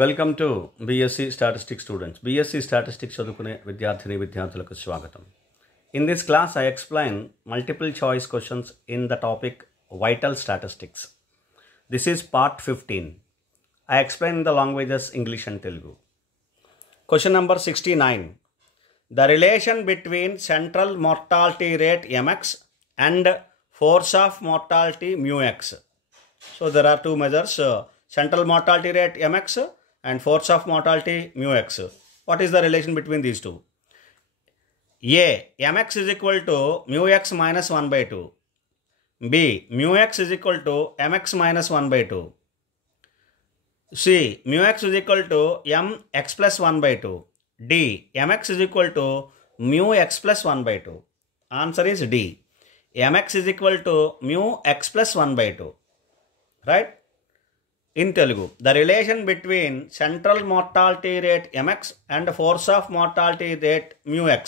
Welcome to BSc statistics students. BSc statistics చదువుకునే విద్యార్థులకు స్వాగతం. In this class, I explain multiple choice questions in the topic Vital Statistics. This is part 15. I explain the languages English and Telugu. Question number 69. The relation between central mortality rate mx and force of mortality mu x. So there are two measures, central mortality rate mx and force of mortality mu x. What is the relation between these two? A, mx is equal to mu x minus 1 by 2. B, mu x is equal to mx minus 1 by 2. C, mu x is equal to mx plus 1 by 2. D, mx is equal to mu x plus 1 by 2. Answer is D. mx is equal to mu x plus 1 by 2. Right? In Telugu, the relation between central mortality rate mx and force of mortality rate mu x.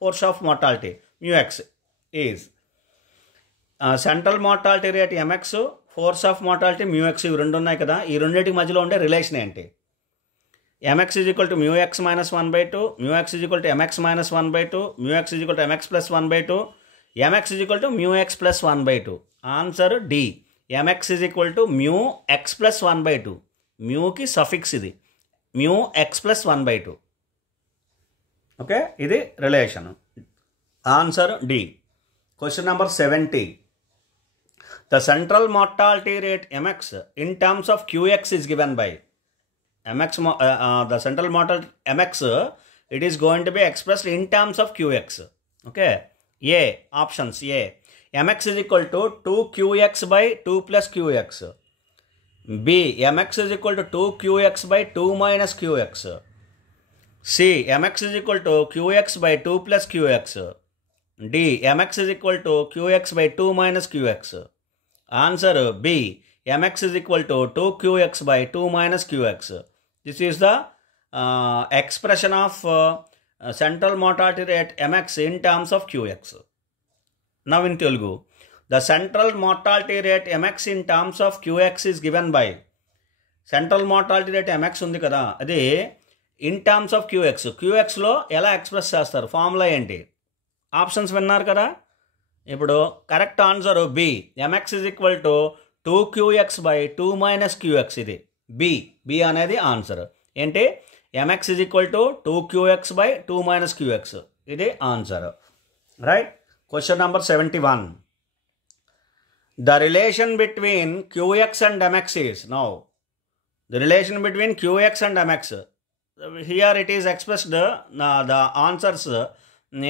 Force of mortality mu x is central mortality rate mx, force of mortality mu x. ఇవి రెండు ఉన్నాయి కదా, ఈ రెండింటికి మధ్యలో ఉండే relation ఏంటి? mx is equal to mu x minus 1 by 2, mu x is equal to mx minus 1 by 2, mu x is equal to mx plus 1 by 2, mx is equal to mu x plus 1 by 2. Answer D. mx is equal to mu x plus 1 by 2. mu కి suffix ఇది, mu x plus 1 by 2. Okay, ఇది relation. Answer D. Question number 70. The central mortality rate mx in terms of qx is given by mx. The central mortality mx, it is going to be expressed in terms of qx. Okay. A, options. A, mx is equal to 2qx by 2 plus qx. B, mx is equal to 2qx by 2 minus qx. C, mx is equal to qx by 2 plus qx. D, mx is equal to qx by 2 minus qx. Answer B, mx is equal to 2qx by 2 minus qx. This is the expression of central mortality rate mx in terms of qx. Now in Telugu, the central mortality rate mx in terms of qx is given by, central mortality rate mx ఉంది కదా, అది in terms of qx. క్యూఎక్స్లో ఎలా express చేస్తారు, formula ఏంటి? Options విన్నారు కదా. ఇప్పుడు correct answer B, mx is equal to 2qx by 2 minus qx. ఇది బి. బి అనేది ఆన్సర్. ఏంటి? Mx is equal to 2qx by 2 minus qx. ఇది answer. Right. Question number 71. The relation between qx and mx is now. The relation between qx and mx. Here it is expressed, the answers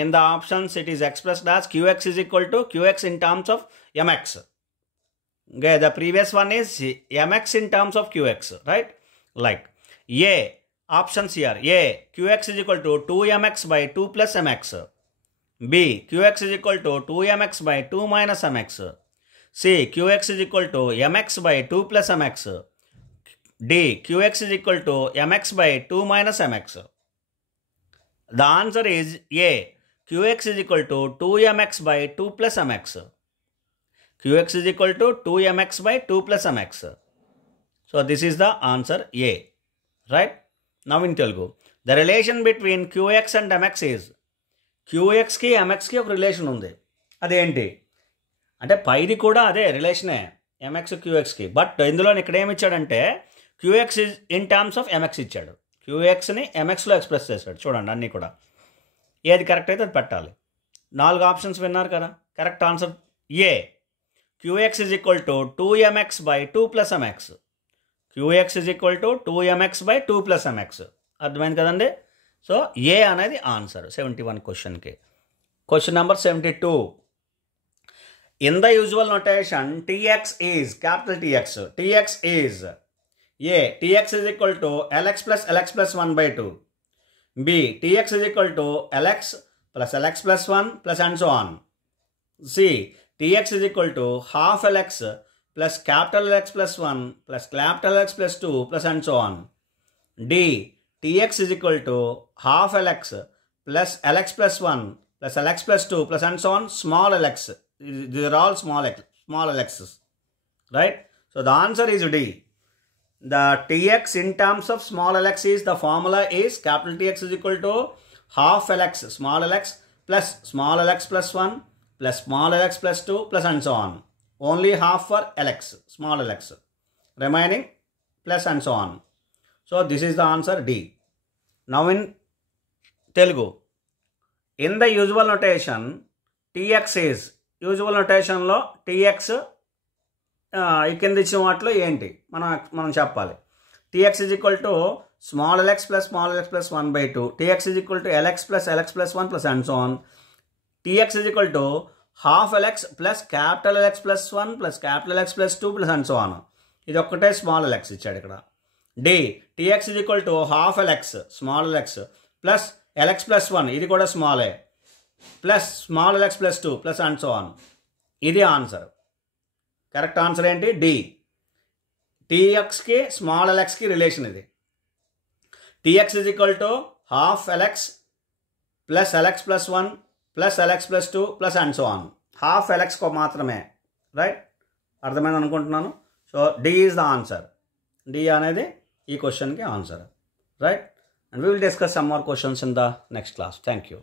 in the options, it is expressed as qx is equal to qx in terms of mx. Okay, the previous one is mx in terms of qx, right? Like A, options here. A, qx is equal to 2mx by 2 plus mx. B, qx is equal to 2mx by 2 minus mx. C, qx is equal to mx by 2 plus mx. D, qx is equal to mx by 2 minus mx. The answer is A, qx is equal to 2mx by 2 plus mx. Qx is equal to 2mx by 2 plus mx. So this is the answer A. Right? Now in Telugu, the relation between qx and mx is, qx కి mx కి ఒక relation ఉంది. అదేంటి అంటే పైది కూడా అదే రిలేషనే, mx qxకి. But ఇందులో ఇక్కడ ఏమి ఇచ్చాడంటే qx is in terms of mx ఇచ్చాడు. qxని mxలో ఎక్స్ప్రెస్ చేశాడు. చూడండి, అన్నీ కూడా ఏది కరెక్ట్ అయితే అది పెట్టాలి. 4 ఆప్షన్స్ విన్నారు కదా. Correct answer A, qx is equal to 2mx by 2 plus mx. qx is equal to 2mx by 2 plus mx. అర్థమైంది కదండి. సో ఏ అనేది ఆన్సర్ 71 క్వశ్చన్కి. Question number 72. In the usual notation tx is, capital Tx, tx is A, tx is equal to lx plus lx plus 1 by 2. B, tx is equal to lx plus lx plus 1 plus and so on. C, tx is equal to half lx plus capital X plus 1 plus capital X plus 2 plus and so on. D, tx is equal to half lx plus lx plus 1 plus lx plus 2 plus and so on, small lx. These are all small lx's. Right? So the answer is D. the tx in terms of small lx is, the formula is capital Tx is equal to half lx small lx plus small lx plus 1 plus small lx plus 2 plus and so on. Only half for lx, small lx. Remaining plus and so on. So this is the answer D. Now in Telugu, in the usual notation, Tx is, usual notation లో Tx ఈ కింద ఇచ్చిన వాటిలో ఏంటి మనం చెప్పాలి. Tx is equal to small lx plus 1/2. Tx is equal to lx plus 1 plus and so on. Tx is equal to half lx plus capital Lx plus 1 plus capital X plus 2 plus and so on. ఇది ఒక్కటే small lx ఇచ్చాడు ఇక్కడ. D, Tx is equal to half lx small lx plus lx plus 1, ఇది కూడా small A, plus small lx plus 2 plus and so on. ఇది answer. Correct answer ఏంటి? D. టీఎక్స్కి small lxకి relation ఇది. Tx is equal to half lx plus lx plus 1 plus lx plus 2 plus and so on. Half lxకు మాత్రమే, right? అర్థమైంది అనుకుంటున్నాను. So D is the answer. D అనేది ఈ క్వశ్చన్కి answer, right? And we will discuss some more questions in the next class. Thank you.